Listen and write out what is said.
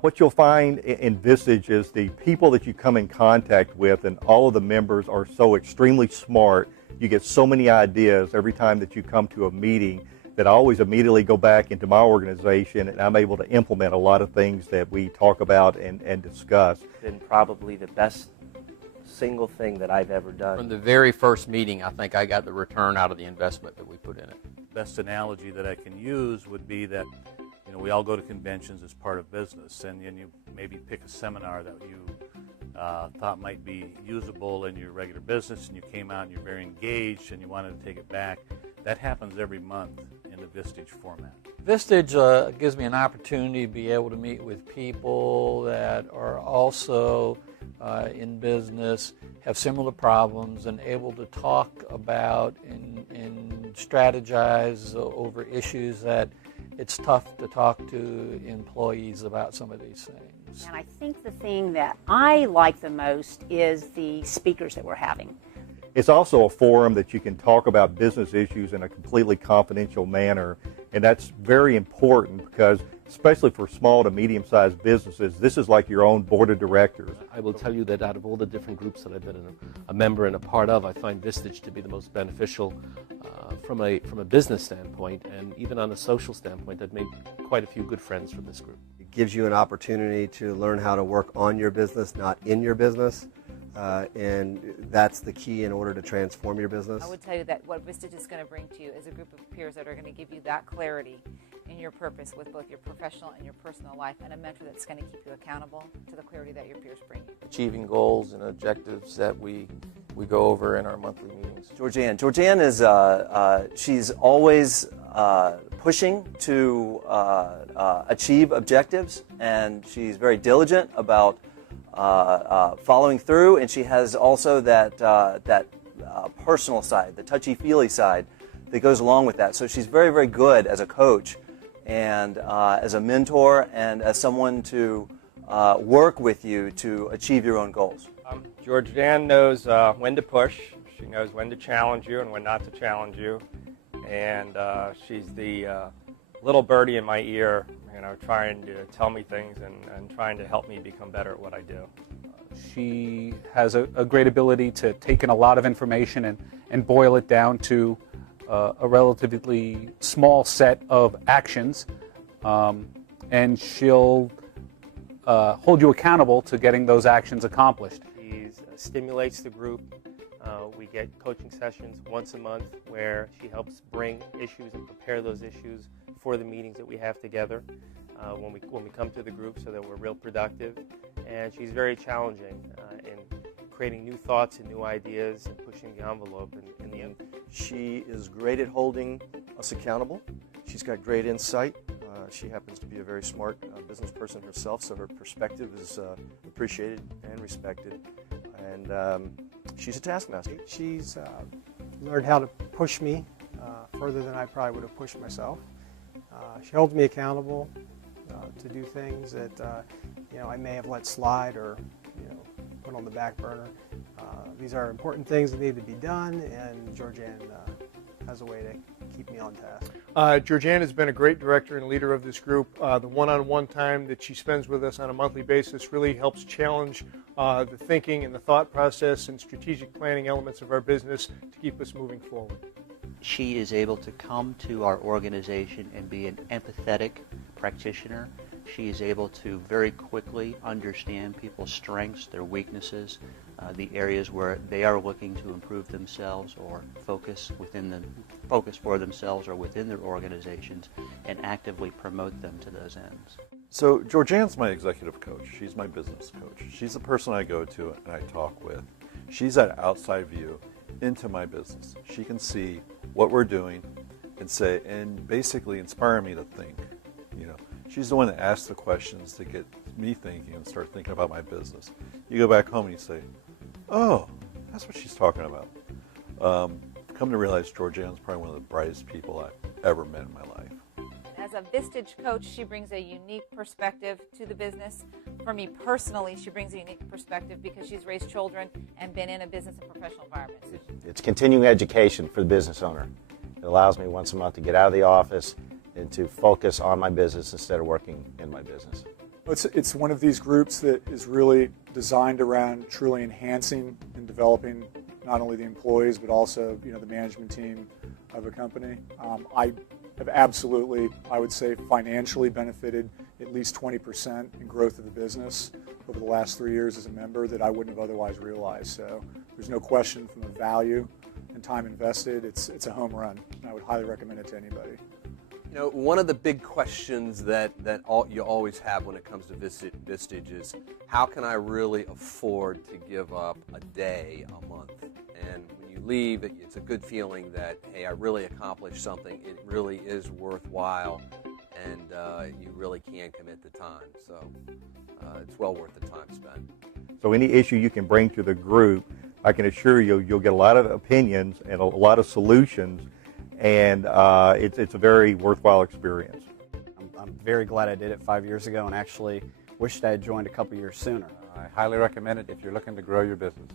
What you'll find in Vistage is the people that you come in contact with, and all of the members are so extremely smart. You get so many ideas every time that you come to a meeting that I always immediately go back into my organization, and I'm able to implement a lot of things that we talk about and discuss. Been probably the best single thing that I've ever done. From the very first meeting, I think I got the return out of the investment that we put in it. Best analogy that I can use would be that, you know, we all go to conventions as part of business, and you maybe pick a seminar that you thought might be usable in your regular business, and you came out and you're very engaged and you wanted to take it back. That happens every month in the Vistage format. Vistage gives me an opportunity to be able to meet with people that are also in business, have similar problems, and able to talk about and strategize over issues that it's tough to talk to employees about some of these things. And I think the thing that I like the most is the speakers that we're having. It's also a forum that you can talk about business issues in a completely confidential manner, and that's very important because, especially for small to medium-sized businesses, this is like your own board of directors. I will tell you that out of all the different groups that I've been a member and a part of, I find Vistage to be the most beneficial from a business standpoint, and even on a social standpoint. I've made quite a few good friends from this group. It gives you an opportunity to learn how to work on your business, not in your business. And that's the key in order to transform your business. I would tell you that what Vistage is going to bring to you is a group of peers that are going to give you that clarity in your purpose with both your professional and your personal life, and a mentor that's going to keep you accountable to the clarity that your peers bring you. Achieving goals and objectives that we go over in our monthly meetings. Georgianne is, she's always pushing to achieve objectives, and she's very diligent about following through, and she has also that personal side, the touchy-feely side that goes along with that. So she's very, very good as a coach and as a mentor and as someone to work with you to achieve your own goals. Georgianne knows when to push. She knows when to challenge you and when not to challenge you. And she's the little birdie in my ear, you know, trying to tell me things and trying to help me become better at what I do. She has a great ability to take in a lot of information and boil it down to a relatively small set of actions, and she'll hold you accountable to getting those actions accomplished. She stimulates the group. We get coaching sessions once a month where she helps bring issues and prepare those issues for the meetings that we have together when we come to the group, so that we're real productive. And she's very challenging in creating new thoughts and new ideas and pushing the envelope in the end. She is great at holding us accountable. She's got great insight. She happens to be a very smart business person herself, so her perspective is appreciated and respected. And she's a taskmaster. She's learned how to push me further than I probably would have pushed myself. She holds me accountable to do things that I may have let slide or put on the back burner. These are important things that need to be done, and Georgianne has a way to keep me on task. Georgianne has been a great director and leader of this group. The one-on-one time that she spends with us on a monthly basis really helps challenge the thinking and the thought process and strategic planning elements of our business to keep us moving forward. She is able to come to our organization and be an empathetic practitioner. She is able to very quickly understand people's strengths, their weaknesses, the areas where they are looking to improve themselves or focus for themselves or within their organizations, and actively promote them to those ends. So Georgianne's my executive coach. She's my business coach. She's the person I go to and I talk with. She's that outside view into my business. She can see what we're doing and basically inspire me to think. She's the one that asks the questions to get me thinking and start thinking about my business. You go back home and you say, oh, that's what she's talking about. Come to realize Georgianne's probably one of the brightest people I've ever met in my life. As a Vistage coach, she brings a unique perspective to the business. For me personally, she brings a unique perspective because she's raised children and been in a business and professional environment. It's continuing education for the business owner. It allows me once a month to get out of the office and to focus on my business instead of working in my business. It's one of these groups that is really designed around truly enhancing and developing not only the employees but also the management team of a company. I have absolutely, I would say, financially benefited at least 20% in growth of the business over the last 3 years as a member that I wouldn't have otherwise realized. So there's no question from the value and time invested, it's a home run. And I would highly recommend it to anybody. One of the big questions that you always have when it comes to Vistage is, how can I really afford to give up a day a month? And when you leave, it's a good feeling that, hey, I really accomplished something. It really is worthwhile, and you really can commit the time. So it's well worth the time spent. So any issue you can bring to the group, I can assure you, you'll get a lot of opinions and a lot of solutions, and it's a very worthwhile experience. I'm very glad I did it 5 years ago, and actually wished I had joined a couple years sooner. I highly recommend it if you're looking to grow your business.